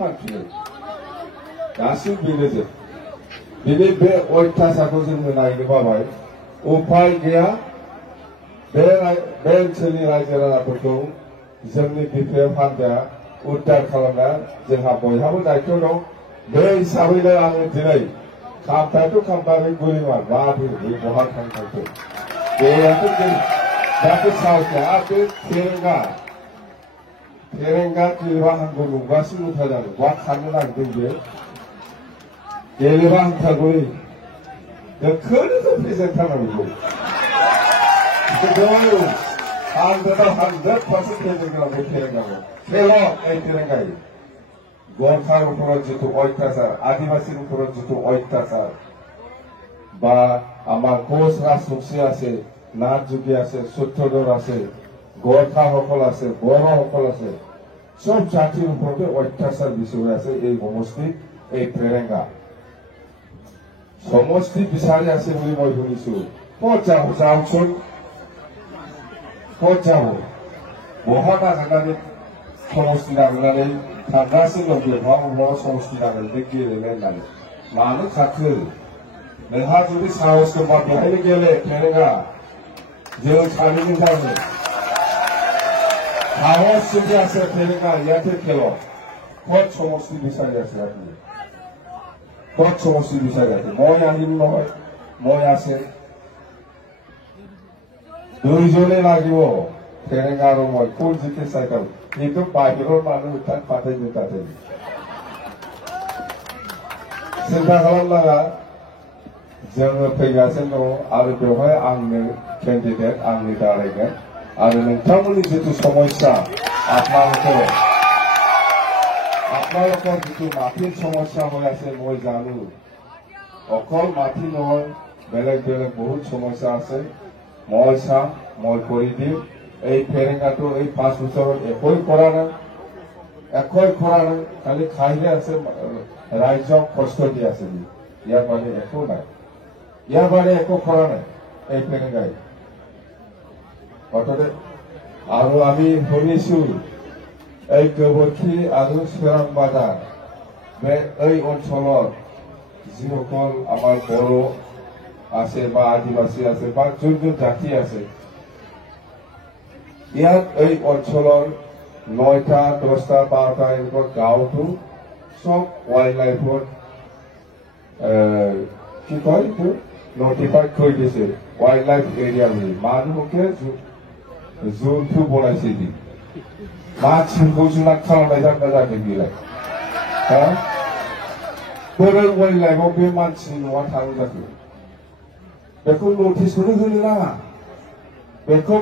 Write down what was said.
फानफिनो गासिबो बेनोजोब दिनै बे अयथासारखौ जोङो नायनो बाबाय उफाय गैया बे ओनसोलनि रायजो राजाफोरखौ जोंनि बिपिएफ हान्जाया उद्धार खालामनाया जोंहा बयहाबो दायित्व दं बे हिसाबैनो आङो दिनै खामथायाथ' खामथाय गुलिमान माबोरै बे बहा थांथांखो बेयाथ' दाथ' सावस्या आरो बे फेरेंगा गेलेबा हांगौ नुगासिनो नुखाजानो बहा खारनो नागिरदों बे गेलेबा हांखागौ दोखोनो फेजेनथारनांगौ Betul, 100% फेजेनगोन बे फेरेंगाखौ खेल এই फेरेंगाय गरखार উপৰত जितु अत्याचार आदिवासी উপৰত जितु अत्याचार বা আমাৰ কোচ ৰাজবংশী আছে নাথ যোগী আছে সূত্ৰধৰ আছে গৰখাসকল আছে বড়সকল আছে সব জাতিৰ ওপৰতে অত্যাচাৰ বিষয় আছে এই সমষ্টিত এই फेरेंगा সমষ্টি বিচাৰি আছে বুলি মই শুনিছো ক'ত যাওঁচোন ক'ত যাব बहाबा थांनानै समष्टि नागिरनानै थांगासिनो दं बबेबा समष्टि नागिरनानै गेलेनो होननानै मानो खारखो नोंहा जुदि साहस दंबा बेहायनो गेले फेरेंगा जों सानैजों जागोन साहस जुदि আছে फेरेंगा ইয়াতে খেল ক'ত সমষ্টি বিচাৰি আছে আপুনি ক'ত সমষ্টি বিচাৰি আছে মই আহিম নহয় মই আছে দুইজনে লাগিব फेरेंगा और मैं कौन जीते साइकिल ये तो बाहिरों मालूम उठा पाते जुटा थे सिंधा कलम लगा जोंनो फैगासिनो दं आरो बेवहाय आंनो कैंडिडेट आंनि दारायगोन आरो नोंथांमोननि जितु समस्या आपनालोকৰ जितु माटिर समस्या হৈ আছে মই জানো অকল মাটি নহয় বেলেগ বেলেগ বহুত সমস্যা আছে মই চাম মই কৰি দিম এই फेरेंगाটো এই 5 বছৰত একোই কৰা নাই খালি খাইহে আছে ৰাইজক কষ্ট দি আছে ইয়াৰ মানে একো নাই ইয়াৰ মানে একো কৰা নাই এই फेरेंगाই অতএব আৰু আমি শুনিছো এই গোবৰখি আৰু সোৰাংবাদা এই অঞ্চলত যিসকল আমাৰ বড়ো আছে বা আদিবাসী আছে বা যোন জাতি আছে ইয়াত এই অঞ্চলৰ 9টা 10টা 12টা এনেকুৱা গাঁৱতো সব ওয়াইল্ড লাইফত কি কয় এইটো নটিফাইড কৰি দিছে ওয়াইল্ড লাইফ এৰিয়া বুলি মানুহকে জোনটো বনাইছে দি মাছ সিংহজুনাক খালামनाय जादों बिलाय बोरै वाइल्ड लाइफआव बे मानसिनि न'आ थानो जाखो बेखौ नटिसखौनो होनो नाङा बेखौ